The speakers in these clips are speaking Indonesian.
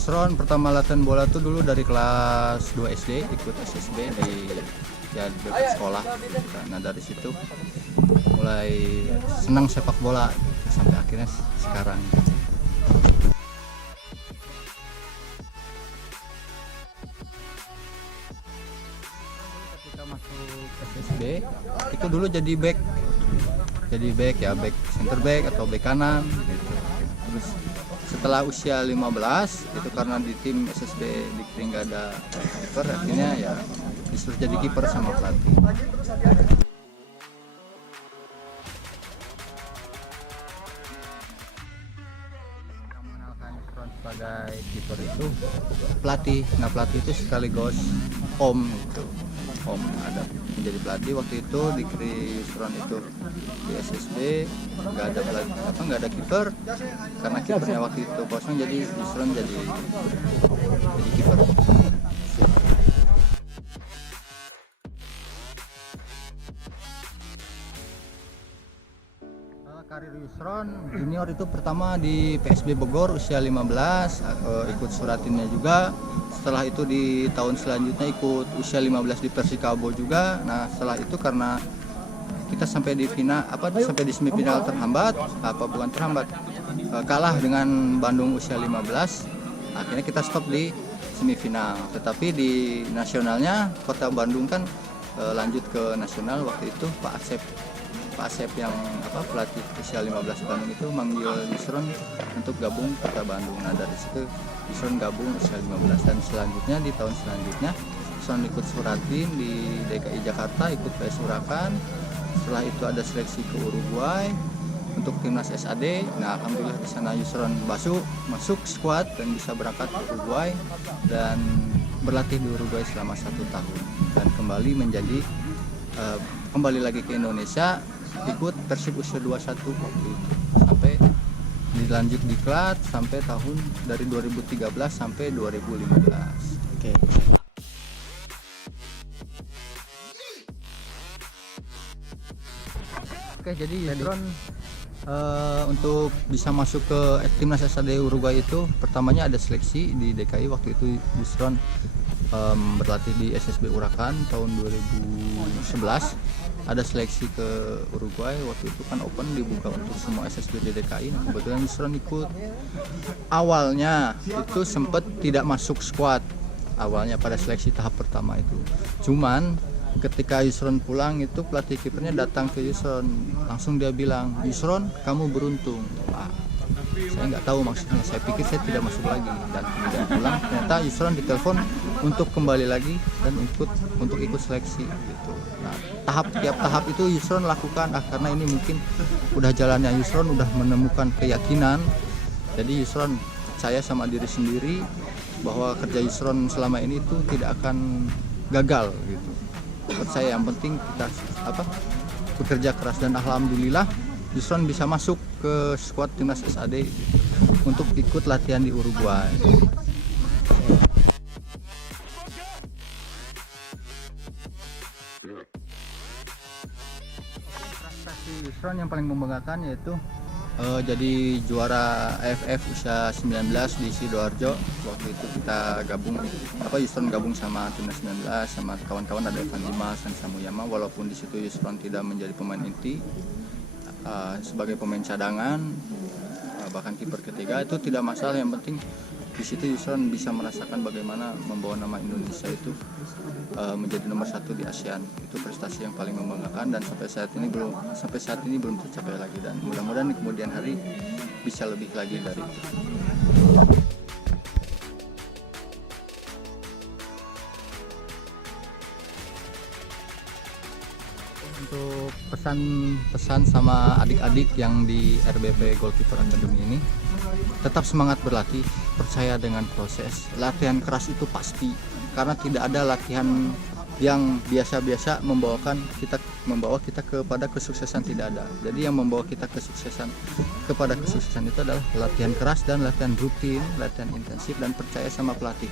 Yusron pertama latihan bola tuh dulu dari kelas 2 SD, ikut SSB dari ya dekat sekolah. Nah dari situ mulai senang sepak bola sampai akhirnya sekarang. Ketika masuk SSB itu dulu jadi back ya, back center back atau back kanan gitu. Terus setelah usia 15 itu karena di tim SSB di Kering nggak ada kiper, akhirnya ya disuruh jadi kiper sama pelatih. Yang mengenalkan Yusron sebagai kiper itu pelatih. Nah pelatih itu sekaligus om gitu. Om ada menjadi pelatih waktu itu di Yusron itu di SSB nggak ada pelatih, nggak ada kiper karena kipernya waktu itu kosong, jadi Yusron jadi kiper. Karir Yusron junior itu pertama di PSB Bogor usia 15, ikut Suratinnya juga. Setelah itu di tahun selanjutnya ikut usia 15 di Persikabo juga. Nah setelah itu karena kita sampai di final sampai di semifinal kalah dengan Bandung usia 15, akhirnya kita stop di semifinal. Tetapi di nasionalnya Kota Bandung kan lanjut ke nasional. Waktu itu Pak Asep yang pelatih usia 15 Bandung itu manggil Yusron untuk gabung Kota Bandung. Nah dari situ Yusron gabung usia 15 dan selanjutnya di tahun selanjutnya Yusron ikut Suratin di DKI Jakarta, ikut PS Urakan. Setelah itu ada seleksi ke Uruguay untuk timnas SAD. Nah alhamdulillah di sana Yusron masuk skuad dan bisa berangkat ke Uruguay dan berlatih di Uruguay selama 1 tahun dan kembali lagi ke Indonesia, ikut Persib usia 21 waktu itu sampai dilanjut diklat sampai tahun dari 2013 sampai 2015. Oke. Oke, jadi Yusron untuk bisa masuk ke timnas SAD Uruguay itu pertamanya ada seleksi di DKI. Waktu itu Yusron berlatih di SSB Urakan tahun 2011. Ada seleksi ke Uruguay, waktu itu kan open dibuka untuk semua SSB di DKI. Nah, kebetulan Yusron ikut. Awalnya itu sempat tidak masuk skuad awalnya pada seleksi tahap pertama itu. Cuman ketika Yusron pulang itu pelatih kipernya datang ke Yusron, langsung dia bilang, "Yusron, kamu beruntung." Saya nggak tahu maksudnya, saya pikir saya tidak masuk lagi, dan kemudian pulang ternyata Yusron ditelepon untuk kembali lagi dan untuk ikut seleksi gitu. Nah tiap tahap itu Yusron lakukan karena ini mungkin udah jalannya Yusron, udah menemukan keyakinan. Jadi Yusron percaya sama diri sendiri bahwa kerja Yusron selama ini itu tidak akan gagal gitu. Percaya yang penting kita bekerja keras, dan alhamdulillah Yusron bisa masuk ke skuad timnas SAD gitu, untuk ikut latihan di Uruguay. Prestasi Yusron yang paling membanggakan yaitu jadi juara AFF usia 19 di Sidoarjo. Waktu itu kita Yusron gabung sama timnas 19 sama kawan-kawan, ada Evan Dimas dan Samuyama. Walaupun di situ Yusron tidak menjadi pemain inti, sebagai pemain cadangan, bahkan kiper ketiga, itu tidak masalah. Yang penting di situ Yusron bisa merasakan bagaimana membawa nama Indonesia itu menjadi nomor 1 di ASEAN. Itu prestasi yang paling membanggakan, dan sampai saat ini belum tercapai lagi, dan mudah-mudahan di kemudian hari bisa lebih lagi dari itu. Untuk pesan sama adik-adik yang di RBP Goalkeeper Academy ini, tetap semangat berlatih, percaya dengan proses. Latihan keras itu pasti, karena tidak ada latihan yang biasa-biasa membawa kita kepada kesuksesan, tidak ada. Jadi yang membawa kita kepada kesuksesan itu adalah latihan keras dan latihan rutin, latihan intensif, dan percaya sama pelatih.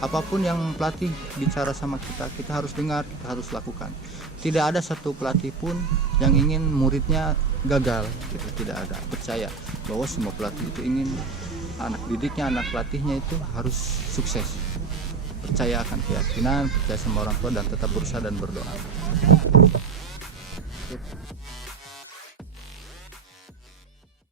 Apapun yang pelatih bicara sama kita harus dengar, kita harus lakukan. Tidak ada satu pelatih pun yang ingin muridnya gagal, gitu. Tidak ada. Percaya bahwa semua pelatih itu ingin anak didiknya, anak pelatihnya itu harus sukses. Percaya akan keyakinan, percaya sama orang tua, dan tetap berusaha dan berdoa.